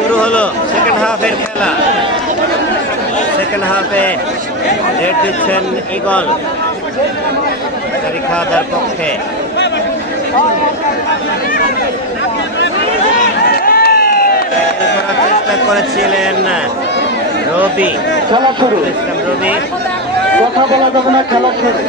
শুরু হলো সেকেন্ড হাফের খেলা। সেকেন্ড হাফে রেড দিচ্ছেন ইগল তারিখাদার পক্ষে। চেষ্টা করেছিলেন রবি, খেলা শুরু। রবি কথা বলা যাবে না, খেলা শুরু।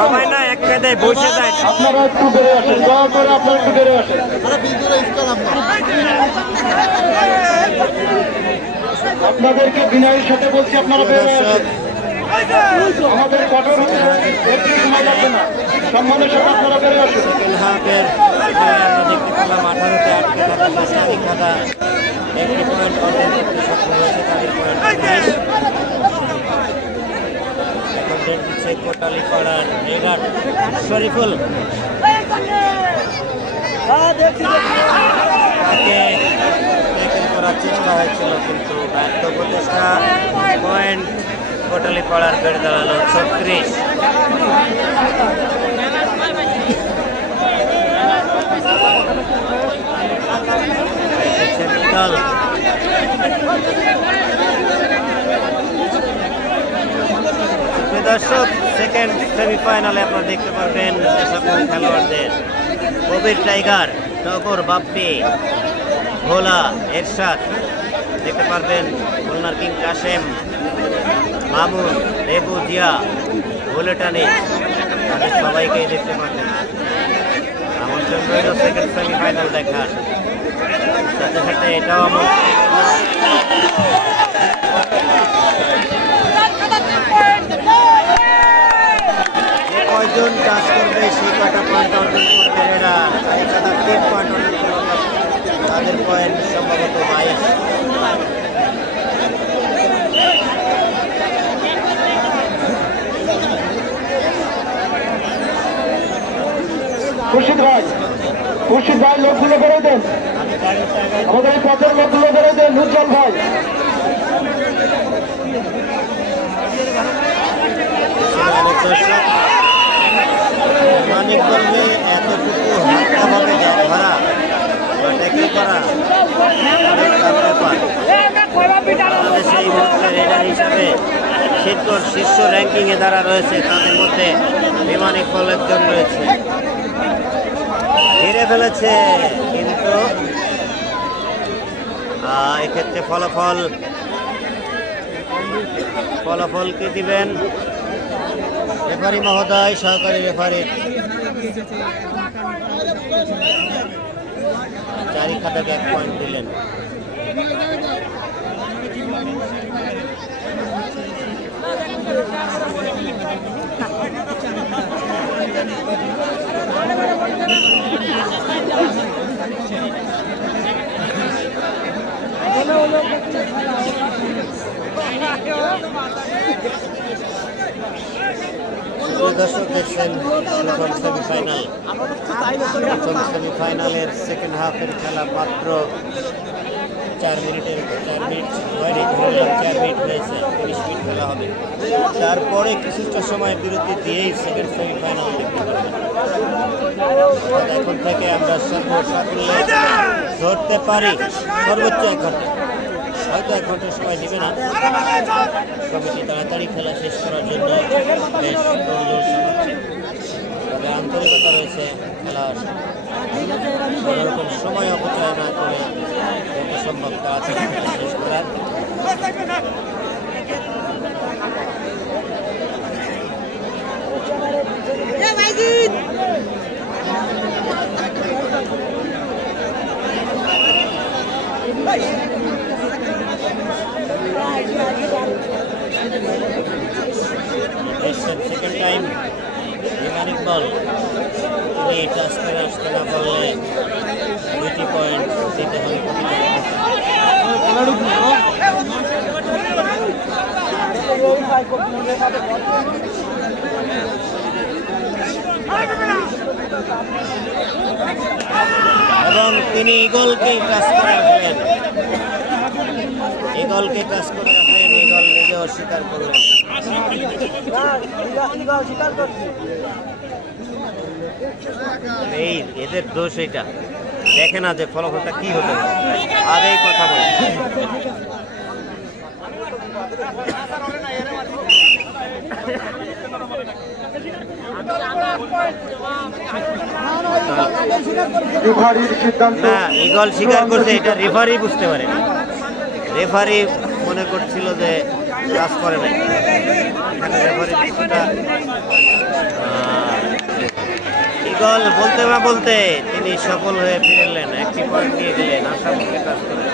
সবাই না এক কায়দায় বসে যায়। আপনারা একটু বেড়ে আসেন, দয়া করে আপনারা একটু বেড়ে আসেন। আপনাদেরকে বিনয়ের সাথে বলছি আপনারা বেড়ে আসেন। আমাদের কঠোর হতে একটু সময় লাগবে না, সম্মানের সাথে আপনারা বেড়ে আসেন। সেকেন্ড হাফের আমরা দেখতে পেলাম 18-তে আটকে থাকা তারিখাদা একটি পয়েন্ট অর্জন করতে সক্ষম হয়েছে। তাদের পয়েন্ট দিচ্ছে কোটালি পাড়ার রেগার শরীফুল। করার চেষ্টা হয়েছিল কিন্তু ব্যর্থ প্রচেষ্টা। পয়েন্ট কোটালি পাড়ার বেড়ে দাঁড়ালো 36। দর্শক, সেকেন্ড সেমিফাইনালে আপনারা দেখতে পারবেন সকল খেলোয়াড়দের। কবির টাইগার, টগর, বাপ্পি, ভোলা, এরশাদ দেখতে পারবেন। খুলনার কিং কাশেম, মামুন, রেবু, জিয়া, বুলেটানি, তাদের সবাইকেই দেখতে পারবেন। আমন্ত্রণ রইল সেকেন্ড সেমিফাইনাল দেখার। সাথে সাথে এটাও আমার কয়জন চাষ করবে সেই কটা পয়েন্ট অর্জন করবেন এরা। তারা 3 পয়েন্ট অর্জন করবে, তাদের পয়েন্ট সম্ভবত 22। খুরশিদ ভাই লোকগুলো বেড়ে দেন, আমাদের এই পথের লোকগুলো বেড়ে দেন। উজ্জ্বল ভাই মানিক বলবে এতটুকু হালকাভাবে ধরা বা ট্যাকল করা বাংলাদেশে এই মুহূর্তে রেডার হিসাবে শীর্ষ র্যাঙ্কিংয়ে যারা রয়েছে তাদের মধ্যে বিমান ইকবাল একজন রয়েছে। ঘিরে ফেলেছে কিন্তু এক্ষেত্রে ফলাফল কি দিবেন রেফারি মহোদয়? সহকারী রেফারি চারিখাদাকে 1 পয়েন্ট দিলেন। দর্শক দেখছেন প্রথম সেমিফাইনাল। প্রথম সেমিফাইনালের সেকেন্ড হাফের খেলা মাত্র 4 মিনিট হয়নি, 4 মিনিট হয়েছে। 30 মিনিট খেলা হবে, তারপরে কিছুটা সময় বিরতি দিয়েই সেকেন্ড সেমিফাইনাল দেখতে পারবেন। এখন থেকে আমরা সাফল্যে ধরতে পারি সর্বোচ্চ 1 ঘন্টা, হয়তো 1 ঘন্টার সময় দিবে না। কমিটি তাড়াতাড়ি খেলা শেষ করার জন্য বেশ তোড়জোড় চালাচ্ছে, তবে আন্তরিকতা রয়েছে খেলার কোনোরকম সময় অপচয় না করে যত সম্ভব তাড়াতাড়ি শেষ করার। সেকেন্ড টাইম বিমান ইকবাল তিনি টাচ করে আসতে না পারলে 2টি পয়েন্ট দিতে হবে। এবং তিনি ইগলকেই টাচ করে আসলেন, ইগলকে টাচ করে আসলেন। ইগল নিজে অস্বীকার করলেন। এই এদের দোষ এটা, দেখে না যে ফলাফলটা কি হতে আর এই কথা বলে। না, ইগল স্বীকার করছে, এটা রেফারি বুঝতে পারে। রেফারি মনে করছিল যে কাজ করে নাই, এখানে রেফারি কিছুটা ইগল বলতে না বলতে তিনি সফল হয়ে ফিরলেন, একটি পয়েন্ট নিয়ে গেলেন, আশামুখে কাজ করে।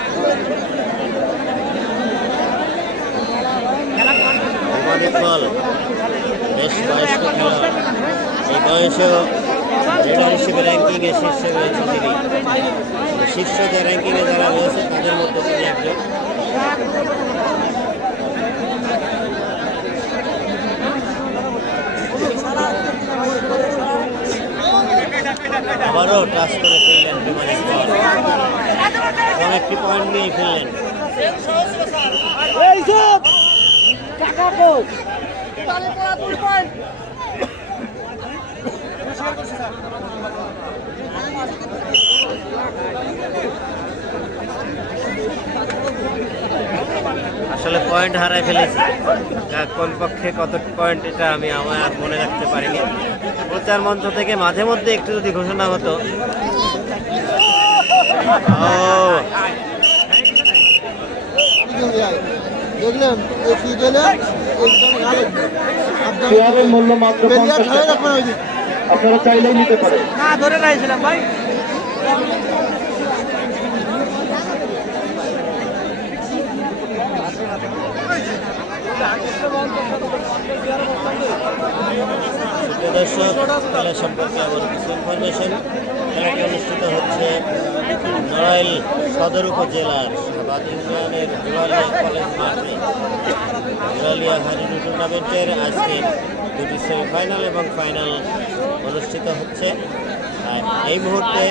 ইকবাল বেশ বয়স্ক খেলোয়াড়, এই বয়সেও রেডার হিসেবে র্যাঙ্কিংয়ে শীর্ষে রয়েছে তিনি। শীর্ষ যে র্যাঙ্কিংয়ে যারা রয়েছে তাদের মধ্যে তিনি একজন। আবারও টাচ করে ফেললেন বিমানের বল এবং একটি পয়েন্ট নিয়ে ফেললেন। আসলে পয়েন্ট হারাই ফেলেছি, কোন পক্ষে কত পয়েন্ট এটা আমি আর মনে রাখতে পারিনি। প্রচার মঞ্চ থেকে মাঝে মধ্যে একটু যদি ঘোষণা হতো। চেয়ারের মূল্য মাত্র 50 টাকা, আপনারা চাইলেই নিতে পারেন। ধরে রাখছিলাম ভাই। দর্শক, খেলা সম্পর্কে আবার কিছু ইনফরমেশন। খেলাটি অনুষ্ঠিত হচ্ছে নড়াইল সদর উপজেলার সাবাদ ইউনিয়নের জুরালিয়া কলেজ মাঠে। জুরালিয়া হারিডু টুর্নামেন্টের আজকে দুটি সেমিফাইনাল এবং ফাইনাল অনুষ্ঠিত হচ্ছে। আর এই মুহূর্তে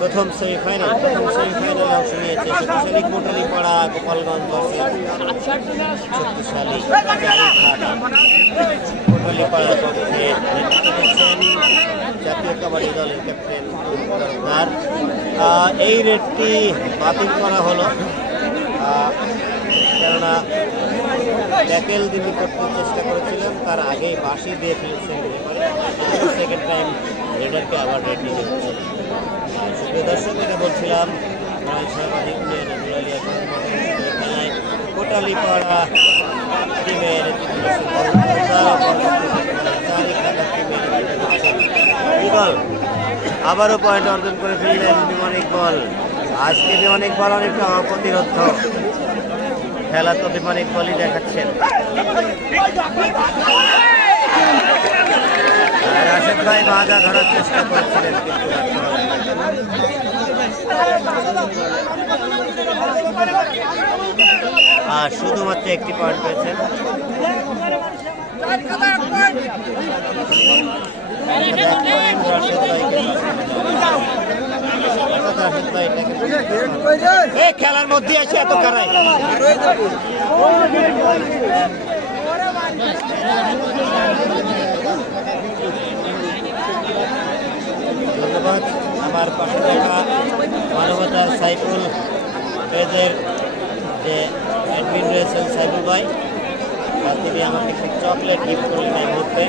প্রথম সেমিফাইনালে অংশ নিয়েছে শক্তিশালী কোটালীপাড়া গোপালগঞ্জ ভার্সেস শক্তিশালী কোটালীপাড়ার পক্ষে নেতৃত্ব দিচ্ছেন জাতীয় কাবাডি দলের ক্যাপ্টেন তার। এই রেডটি বাতিল করা হলো, কেননা ট্যাকেল তিনি করতে চেষ্টা করেছিলেন, তার আগেই বাঁশি দিয়ে ফেলেছেন সেকেন্ড টাইম রেডারকে আবার রেড নিতে হচ্ছে। সুপ্রিয় দর্শক, এটা বলছিলাম খেলায় কোটালীপাড়া টিমের ইগল আবারও পয়েন্ট অর্জন করে ফেললেন বিমান ইকবাল। আজকে বিমান ইকবাল অনেকটা অপ্রতিরোধ, খেলা তো বিমান ইকবালই দেখাচ্ছেন। রাশেদ ভাই বাধা ধরার চেষ্টা করছিলেন, কিন্তু আর শুধুমাত্র একটি পয়েন্ট পেয়েছেন। খেলার মধ্যে আছে এত কারাই। ধন্যবাদ আমার পাশে থাকা মানবতার সাইফুল পেজের যে অ্যাডমিন রয়েছেন সাইফুল ভাই, তিনি আমাকে একটি চকলেট গিফট করলেন এই মুহূর্তে।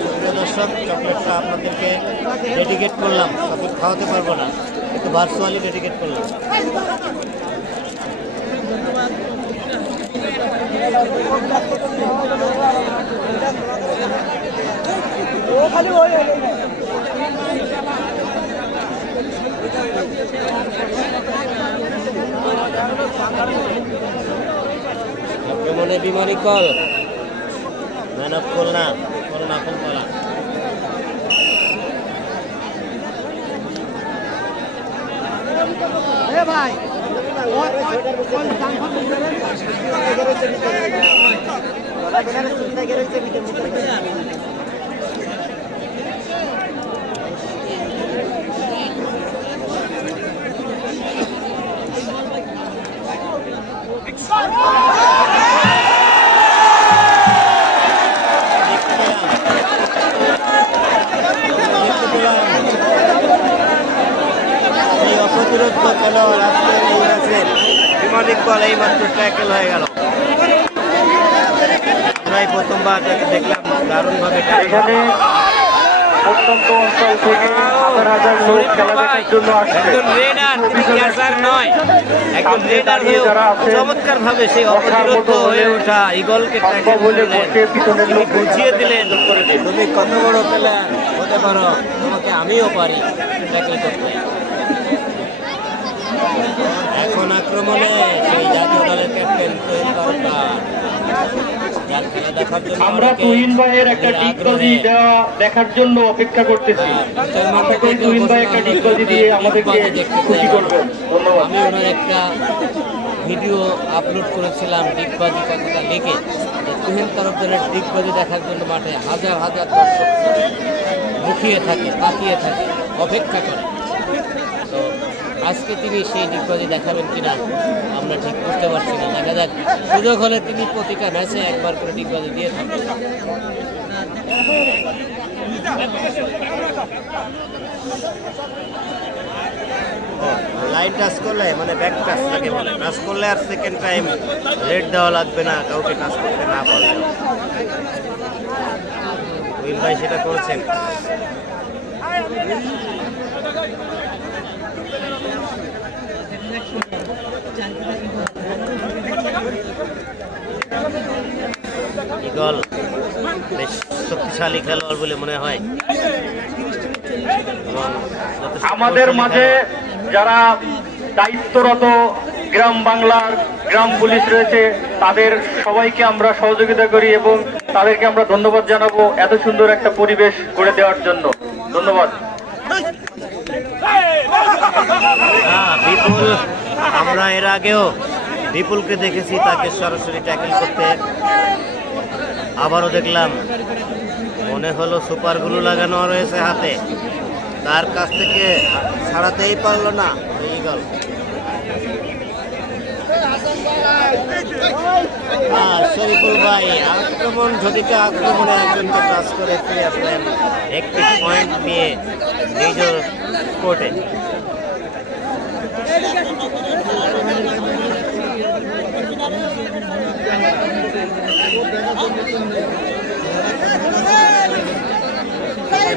সুপ্রিয় দর্শক, চকলেটটা আপনাদেরকে ডেডিকেট করলাম, তাদের খাওয়াতে পারবো না, একটু ভার্চুয়ালি ডেডিকেট করলাম। মনে বিমানি call man of Khulna, Khulna Phultala. ভাই এই মাত্র ট্যাকেল হয়ে গেল। আমরাই প্রথমবার দেখলাম দারুণভাবে এখানে প্রত্যন্ত অঞ্চল থেকে হাজার হাজার লোক খেলা দেখার জন্য আসছে। চমৎকার ভাবে সেই অপ্রতিরোধ হয়ে ওঠা ইগলকে বুঝিয়ে দিলেন, তুমি কত বড় প্লেয়ার হতে পারো, তোমাকে আমিও পারি ট্যাকেল করতে। এখন আক্রমণে সেই জাতীয় দলের ক্যাপ্টেন তুহিন সরকার, যার খেলা দেখার জন্য আমরা তুহিন ভাইয়ের একটা ডিগবাজি দেখার জন্য অপেক্ষা করতেছি। আশা করি তুহিন ভাই একটা ডিগবাজি দিয়ে আমাদেরকে খুশি করবেন। ধন্যবাদ। আমি ওনার একটা ভিডিও আপলোড করেছিলাম ডিগবাজি কথাটা লিখে, তুহিন তরফদারের ডিগবাজি দেখার জন্য মাঠে হাজার হাজার দর্শক মুখিয়ে থাকে, তাকিয়ে থাকে, অপেক্ষা করে। তো আজকে তিনি সেই ডিগবাজি দেখাবেন কিনা আমরা ঠিক বুঝতে পারছি না। দেখা যাক, সুযোগ হলে তিনি প্রতিটা ম্যাচে একবার করে ডিগবাজি দিয়ে থাকেন। লাইন টাচ করলে মানে ব্যাক টাচ লাগে বলে, টাচ করলে আর সেকেন্ড টাইম রেড দেওয়া লাগবে না কাউকে টাচ করতে না পারলে। উইল ভাই সেটা করেছেন। ইগল বেশ শক্তিশালী খেলোয়াড় বলে মনে হয়। আমাদের মাঝে যারা দায়িত্বরত গ্রাম বাংলার গ্রাম পুলিশ রয়েছে, তাদের সবাইকে আমরা সহযোগিতা করি এবং তাদেরকে আমরা ধন্যবাদ জানাবো এত সুন্দর একটা পরিবেশ করে দেওয়ার জন্য। ধন্যবাদ। বিপুল, আমরা এর আগেও বিপুলকে দেখেছি তাকে সরাসরি ট্যাকেল করতে, আবারও দেখলাম। মনে হলো সুপার গ্লু লাগানো রয়েছে হাতে, তার কাছ থেকে ছাড়াতেই পারলো না ইগল। শরীফুল ভাই আক্রমণ ঝটিকা আক্রমণে একজনকে টাচ করে ফিরে আসলেন একটি পয়েন্ট নিয়ে নিজের কোর্টে।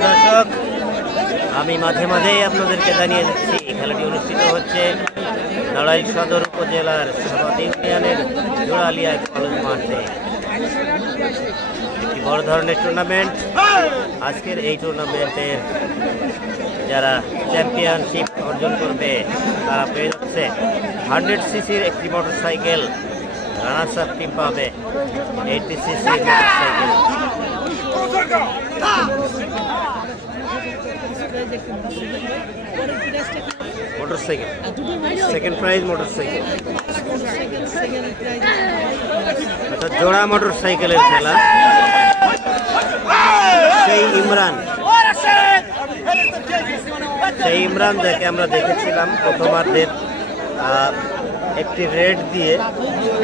দর্শক, আমি মাঝে মাঝেই আপনাদেরকে জানিয়ে দিচ্ছি খেলাটি অনুষ্ঠিত হচ্ছে নড়াইল সদর উপজেলার সাবাদ ইউনিয়নের জোড়ালিয়া কলেজ মাঠে। একটি বড় ধরনের টুর্নামেন্ট। আজকের এই টুর্নামেন্টের যারা চ্যাম্পিয়নশিপ অর্জন করবে তারা পেয়ে যাচ্ছে 100 সিসির একটি মোটরসাইকেল, রানার্স আপ টিম পাবে 80 সিসির motorcycle. Motorcycle second prize motorcycle, অর্থাৎ জোড়া মোটরসাইকেলের খেলা। সেই ইমরান যাকে আমরা দেখেছিলাম প্রথমার্ধের একটি রেড দিয়ে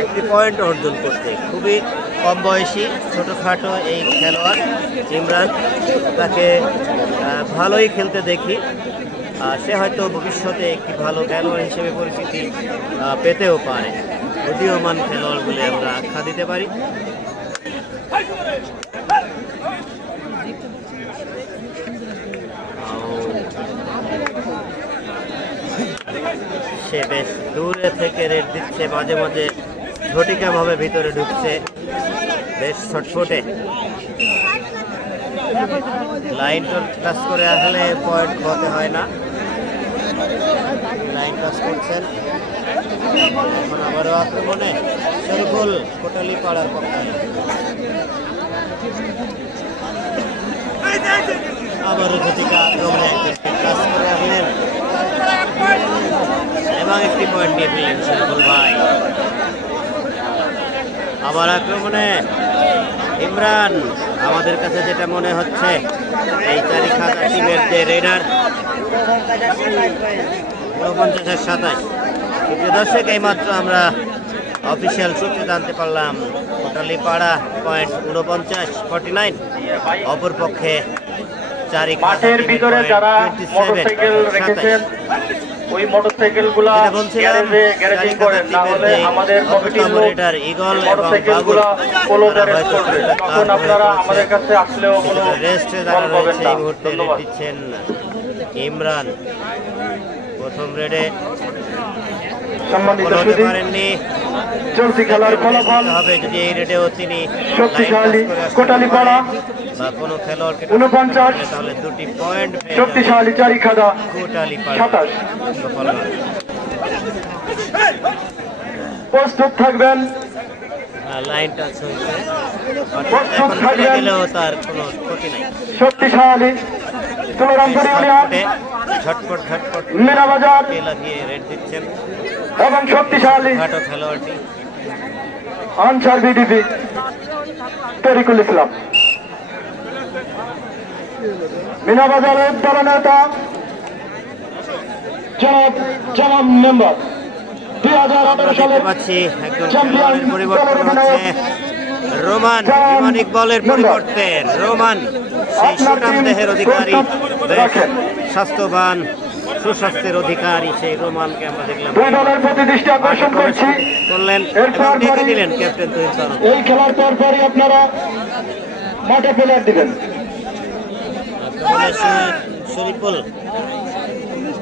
একটি পয়েন্ট অর্জন করতে। খুবই কম বয়সী ছোটোখাটো এই খেলোয়াড় ইমরান, তাকে ভালোই খেলতে দেখি। সে হয়তো ভবিষ্যতে একটি ভালো খেলোয়াড় হিসেবে পরিচিতি পেতেও পারে, উদীয়মান খেলোয়াড় বলে আমরা আখ্যা দিতে পারি। সে বেশ দূরে থেকে রেড দিচ্ছে, মাঝে মাঝে ঝটিকা ভাবে ভিতরে ঢুকছে, বেশ ছটফটে। লাইন টাচ করে আসলে পয়েন্ট হতে হয় না। লাইন টাচ করছেন। এখন আবারও আক্রমণে শরীফুল কোটালি পাড়ার পক্ষে। আবারও ঝটিকা আক্রমণে টাচ করে আসলেন এবং একটি পয়েন্ট নিয়ে ফেললেন শরীফুল ভাই। আবার আক্রমণে ইমরান। আমাদের কাছে যেটা মনে হচ্ছে এই চারিখাতা টিমের যে রেডার 49-27। কিন্তু দর্শক, এইমাত্র আমরা অফিসিয়াল সূত্রে জানতে পারলাম কোটালীপাড়া পয়েন্ট 49-49, অপরপক্ষে মাঠের ভিতরে যারা মোটরসাইকেল রেখেছেন ওই মোটরসাইকেল গুলা গ্যারেজিং করেন, না হলে আমাদের কমিটির লোক মোটরসাইকেল গুলা পোলো গ্যারেজ করবে, তখন আপনারা আমাদের কাছে আসলেও কোনো ফল পাবেন না। ধন্যবাদ। ইমরান প্রথম রেডে সম্মানিত সুধী, চলতি খেলার ফলাফল হবে যদি এই রেডেও তিনি শক্তিশালী কোটালীপাড়া বা কোনো খেলোয়াড়কে 49, তাহলে 2টি পয়েন্ট শক্তিশালী চারিখাদা কোটালীপাড়া 27। প্রস্তুত থাকবেন, লাইন টাচ হয়েছে, প্রস্তুত থাকবেন, গেলেও তার কোনো ক্ষতি নাই। শক্তিশালী তুলরামপুর ইউনিয়ন ঝটপট ঝটপট মিনাবাজার খেলা দিয়ে রেড দিচ্ছেন এবং শক্তিশালী ঘাটো খেলোয়াড়টি আনসার বিডিপি তরিকুল ইসলাম। মিনাবাজারের দলনেতা জনাব জামাম মেম্বার 2018 সালের পাচ্ছি একজন চ্যাম্পিয়ন খেলোয়াড়ের পরিবর্তন হচ্ছে। রোমান ইমান ইকবালের পরিবর্তে রোমান সেই সুঠাম দেহের অধিকারী, স্বাস্থ্যবান সুস্বাস্থ্যের অধিকারী সেই রোমানকে আমরা দেখলাম দুই দলের প্রতি দৃষ্টি আকর্ষণ করছি। করলেন এরপর ডেকে দিলেন ক্যাপ্টেন তুহিন সারন। এই খেলার পরপরই আপনারা মাঠে প্লেয়ার দিবেন। শরীফুল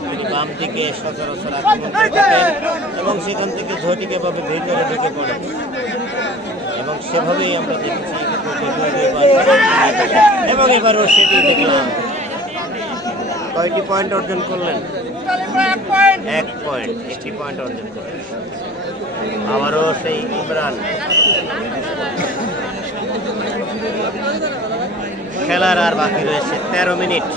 তিনি বাম দিকে সচরাচর আক্রমণ করতেন এবং সেখান থেকে ঝটিকে ভাবে ভিতরে ঢুকে পড়েন এবং সেভাবেই আমরা দেখেছি এবং এবারও সেটি দেখলাম। কয়টি পয়েন্ট অর্জন করলেন? 1 পয়েন্ট, 1টি পয়েন্ট অর্জন করলেন। আবারও সেই ইমরান খেলার আর বাকি রয়েছে 13 মিনিট।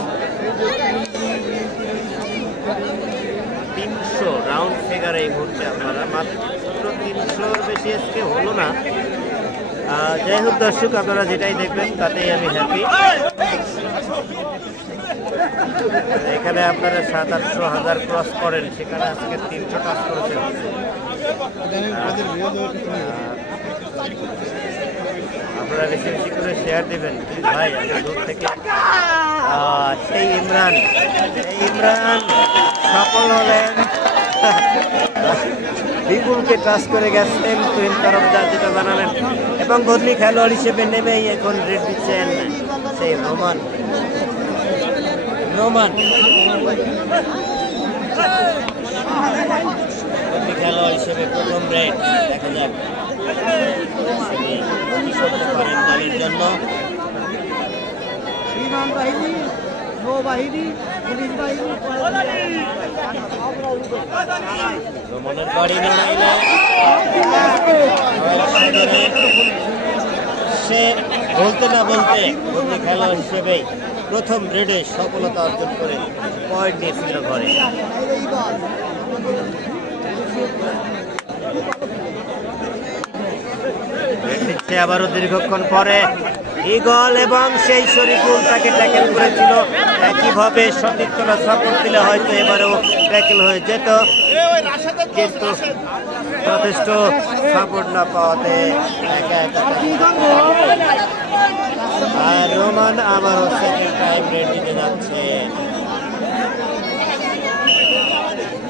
300 রাউন্ড ফিগার এই মুহূর্তে আপনারা মাত্র 300-র বেশি আজকে হলো না। যাই হোক দর্শক, আপনারা যেটাই দেখবেন তাতেই আমি হ্যাপি। এখানে আপনারা 700-800-1000 ক্রস করেন, সেখানে আজকে 300 টাচ করেছেন। আপনারা বেশি বেশি করে শেয়ার দেবেন ভাই, দূর থেকে। সেই ইমরান সফল হলেন, বিপুলকে টাচ করে গেছেন তুহিন তরফদার, যেটা জানালেন, এবং বদলি খেলোয়াড় হিসেবে নেমেই এখন রেড দিচ্ছেন সেই রোমান। বদলি খেলোয়াড় হিসেবে প্রথম রেড, দেখা যাক তিনি কি করতে পারেন দলের জন্য। রোমানের বাড়ি লড়াইলে সে বলতে না বলতে বদলি খেলোয়াড় হিসেবেই প্রথম রেডে সফলতা অর্জন করে পয়েন্ট নিয়েছিল ঘরে। আবারও দীর্ঘক্ষণ পরে ইগল এবং সেই শরীফুল তাকে ট্যাকেল করেছিল, একইভাবে সতীর্থরা সাপোর্ট দিলে হয়তো এবারেও ট্যাকেল হয়ে যেত, কিন্তু যথেষ্ট সাপোর্ট না পাওয়াতে আর রোমান আবারও সেকেন্ড টাইম রেড দিতে যাচ্ছে।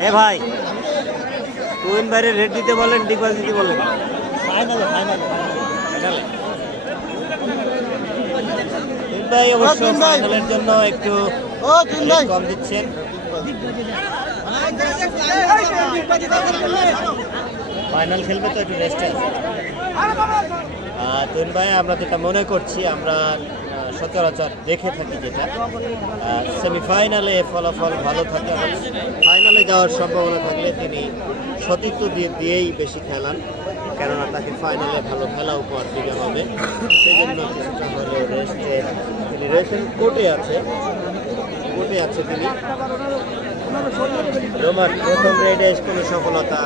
এ ভাই, তুহিন ভাইয়ের রেড দিতে বলেন, ডিগবাজ দিতে বলেন? ভাই অবশ্য ফাইনালের জন্য একটু কম দিচ্ছেন। ফাইনাল খেলবে তো একটু রেস্ট আছে। তুহিন ভাই, আমরা যেটা মনে করছি, আমরা সচরাচর দেখে থাকি যেটা সেমিফাইনালে ফলাফল ভালো থাকে, ফাইনালে যাওয়ার সম্ভাবনা থাকলে তিনি সতীর্থ দিয়েই বেশি খেলান, কেননা তাকে ফাইনালে ভালো খেলা উপহার দিতে হবে। সেই জন্য কিছুটা হলেও রেস্টে তিনি রয়েছেন। কোর্টে আছে তিনি। রোমান প্রথম রেডে কোনো সফলতা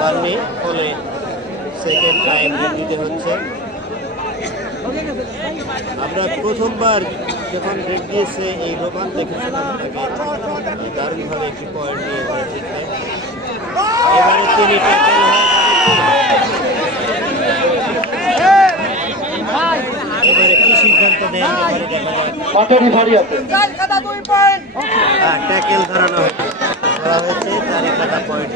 পাননি, ফলে সেকেন্ড টাইম দিতে হচ্ছে। আমরা প্রথমবার যখন রেড দিয়েছে এই রোমান দেখেছিলাম তাকে দারুণভাবে একটি পয়েন্ট নিয়ে জিততে। এবারে তিনি ট্যাকেল এবারে কি সিদ্ধান্ত নেন দেখা যায়। ট্যাকেল ধরানো হয়েছে। করা হয়েছে চারিখাতা পয়েন্ট।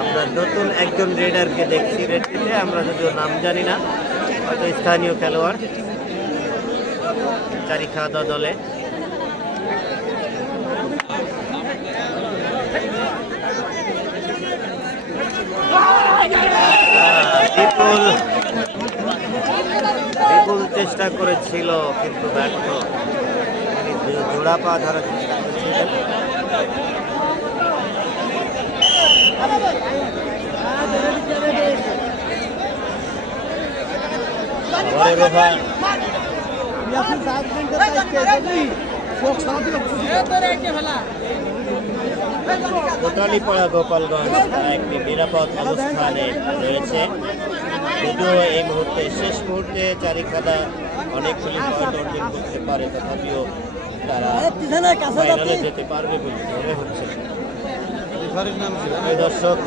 আমরা নতুন একজন রেডারকে দেখছি রেডটিতে, আমরা যদিও নাম জানি না, হয়তো স্থানীয় খেলোয়াড় চারিখাতা দলে। বিপুল চেষ্টা করেছিল কিন্তু ব্যর্থ, জোড়া পা ধরার চেষ্টা করেছিলেন। কোটালীপাড়া গোপালগঞ্জ একটি নিরাপদ অবস্থানে রয়েছে, যদিও এই মুহূর্তে শেষ মুহূর্তে চারিখাতা অনেকগুলি পয়েন্ট অর্জন করতে পারে, তথাপিও তারা ফাইনালে যেতে পারবে বলে মনে হচ্ছে। দর্শক,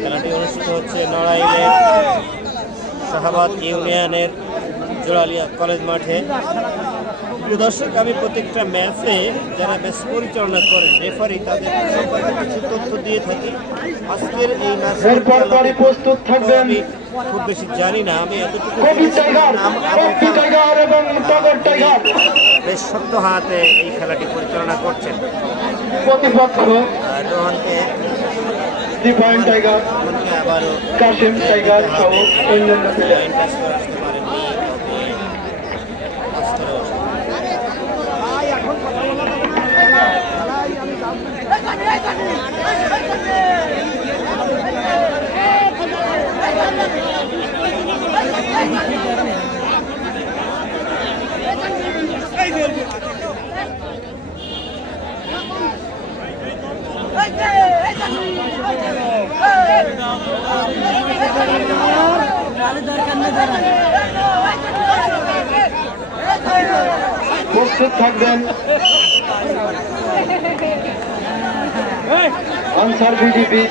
খেলাটি অনুষ্ঠিত হচ্ছে নড়াইলে শাহাবাদ ইউনিয়নের জোড়ালিয়া কলেজ মাঠে। দর্শক, আমি প্রত্যেকটা ম্যাচে যারা ম্যাচ পরিচালনা করেন রেফারি তাদের সম্পর্কে কিছু তথ্য দিয়ে থাকি। আজকের এই ম্যাচে প্রস্তুত থাকবেন আমি খুব বেশি জানি না, আমি এতটুকু বেশ শক্ত হাতে এই খেলাটি পরিচালনা করছেন। প্রতিপক্ষ রোহনকে আবারও কাশিম টাইগার সহ অন্যান্য প্লেয়ার আসতে পারেননি। প্রস্তুত থাকবেন আনসার বিডিপি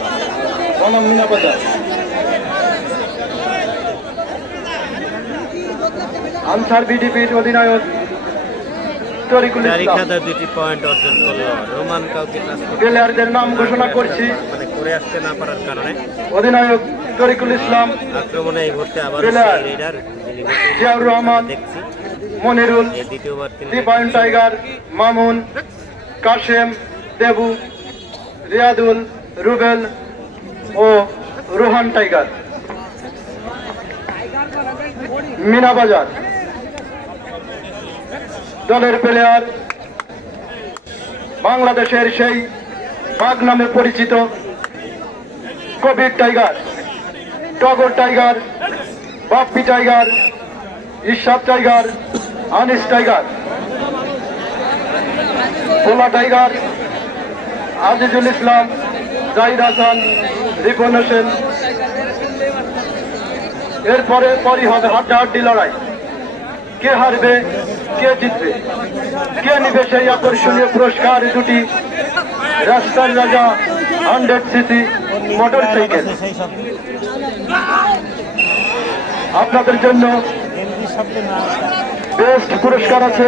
বনাম মিনাবাজার। আনসার বিডিপির অধিনায়ক তরিকুল ইসলাম। দুটি পয়েন্ট অর্জন করলো রোমান। কাউকে প্লেয়ারদের নাম ঘোষণা করছি করে আসতে না পারার কারণে। অধিনায়ক তরিকুল ইসলাম, আক্রমণে এই মুহূর্তে আবার লিডার জিয়াউর রহমান, দেখছি মনিরুল, দ্বিতীয়বার পয়েন্ট টাইগার, মামুন, কাশেম, দেবু, রিয়াদুল, রুবেল ও রোহান টাইগার। মিনাবাজার দলের প্লেয়ার বাংলাদেশের সেই বাঘ নামে পরিচিত কবির টাইগার, টগর টাইগার, বাপ্পি টাইগার, ইরশাদ টাইগার, আনিস টাইগার, ভোলা টাইগার, আজিজুল ইসলাম, জাহিদ হাসান, রিপন হোসেন। পরই হবে হাড্ডাহাড্ডি লড়াই, কে হারবে কে জিতবে, কে নিবে সেই আকর্ষণীয় পুরস্কার দুটি রাস্তার রাজা 100cc মোটর সাইকেল। আপনাদের জন্য বেস্ট পুরস্কার আছে।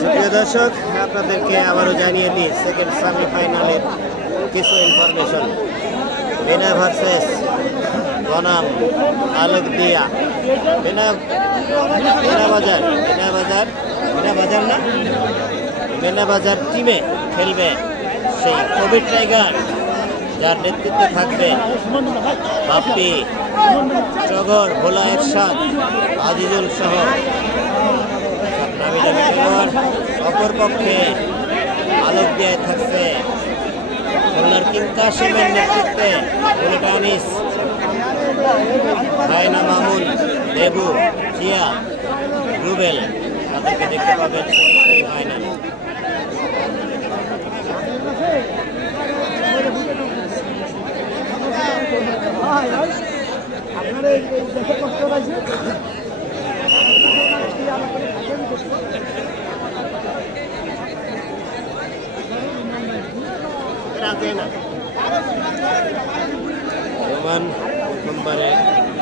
সুপ্রিয় দর্শক, আপনাদেরকে আবারও জানিয়ে দিই সেকেন্ড সেমিফাইনালের কিছু ইনফরমেশন। বিনা ভার্সেস বনাম আলোকদিয়া। বিনাবাজার টিমে খেলবে সেই কবির টাইগার, যার নেতৃত্বে থাকবে বাপ্পি, টগর, ভোলা, এরশাদ, আজিজুল সহ নামি দামি খেলোয়াড়। অপরপক্ষে আলোকদিয়ায় থাকছে খুলনার কিং কাশেমের নেতৃত্বে বুলেট আনিস, রায়না, মামুন, দেবু, জিয়া, রুবেল। তাদেরকে দেখতে পাবেন সেমিফাইনালে। রোমান প্রথমবারে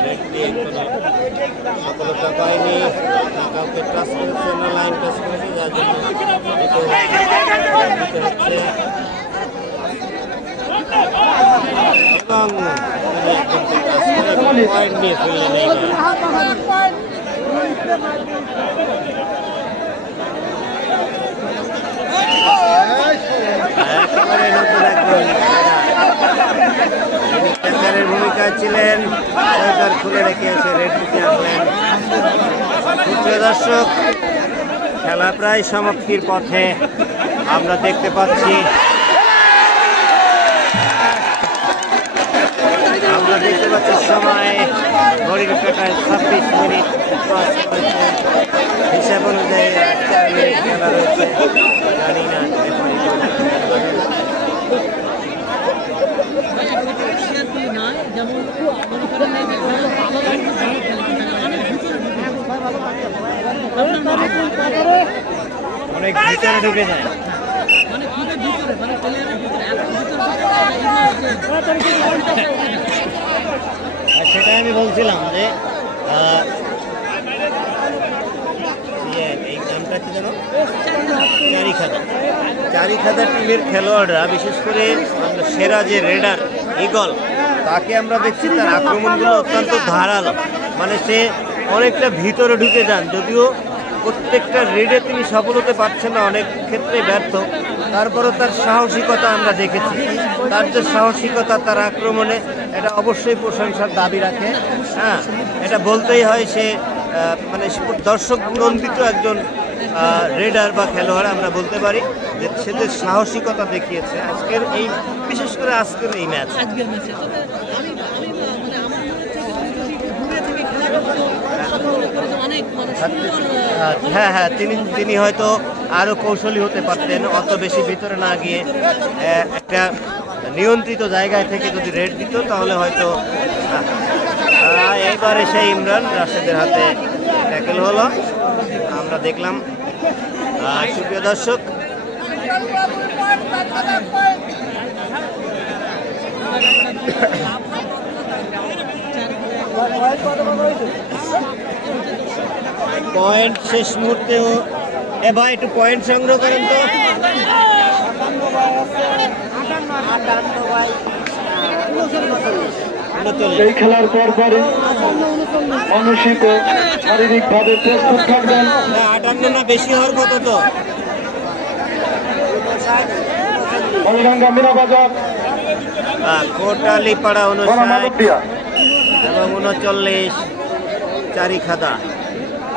রেড দিয়ে কোনো সফলতা পায়নি, কাউকে টাচ করেছে না লাইন টাচ করেছে, যার জন্য দিতে হচ্ছে। এবং পয়েন্ট নিয়ে ফেললেন একেবারে নতুন একজন ক্যাচারের ভূমিকায় ছিলেন, তার খুলে রেখে এসে রেড দিতে আসলেন। প্রিয় দর্শক, খেলা প্রায় সমাপ্তির পথে আমরা দেখতে পাচ্ছি সময় ঘড়ির কাটায় 26 মিনিট ক্রস করেছে। হিসাব অনুযায়ী 4 মিনিট খেলা রয়েছে, জানি না অনেক ভিতরে ঢুকে যায়। সেটাই আমি বলছিলাম যে এই নামটা কি জানো, চারিখাদা টিমের খেলোয়াড়রা, বিশেষ করে সেরা যে রেডার ইগল, তাকে আমরা দেখছি তার আক্রমণগুলো অত্যন্ত ধারালো, মানে সে অনেকটা ভিতরে ঢুকে যান। যদিও প্রত্যেকটা রেডে তিনি সফল হতে পারছেন না, অনেক ক্ষেত্রে ব্যর্থ, তারপরও তার সাহসিকতা আমরা দেখেছি। তার যে সাহসিকতা তার আক্রমণে, এটা অবশ্যই প্রশংসার দাবি রাখে। হ্যাঁ, এটা বলতেই হয় সে মানে দর্শক নন্দিত একজন রেডার বা খেলোয়াড় আমরা বলতে পারি, যে সে যে সাহসিকতা দেখিয়েছে আজকের এই, বিশেষ করে আজকের এই ম্যাচ। হ্যাঁ হ্যাঁ, তিনি হয়তো আরো কৌশলী হতে পারতেন, অত বেশি ভিতরে না গিয়ে একটা নিয়ন্ত্রিত জায়গায় থেকে যদি রেড দিত তাহলে হয়তো। এবারে সেই ইমরান রাশেদের হাতে ট্যাকেল হলো, আমরা দেখলাম। সুপ্রিয় দর্শক, পয়েন্ট শেষ মুহূর্তেও ভাই একটু পয়েন্ট সংগ্রহ করেন তো। এই খেলার পর পরে মানসিক ও শারীরিক ভাবে প্রস্তুত থাকবেন। 58 না বেশি হওয়ার কত তো মালিডাঙ্গা মিনাবাজার, কোটালীপাড়া 59 এবং 39 চারিখাদা।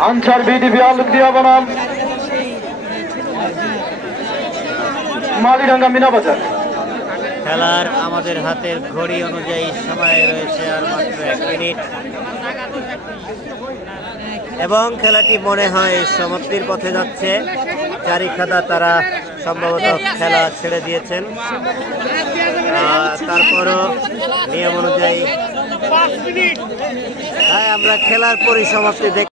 আনসার বিডিপি আলুকদিয়া বনাম মালিডাঙ্গা মিনাবাজার। খেলার আমাদের হাতের ঘড়ি অনুযায়ী সময় রয়েছে আর মাত্র 1 মিনিট, এবং খেলাটি মনে হয় সমাপ্তির পথে যাচ্ছে। চারিখাদা তারা সম্ভবত খেলা ছেড়ে দিয়েছেন, তারপরও নিয়ম অনুযায়ী আমরা খেলার পরিসমাপ্তি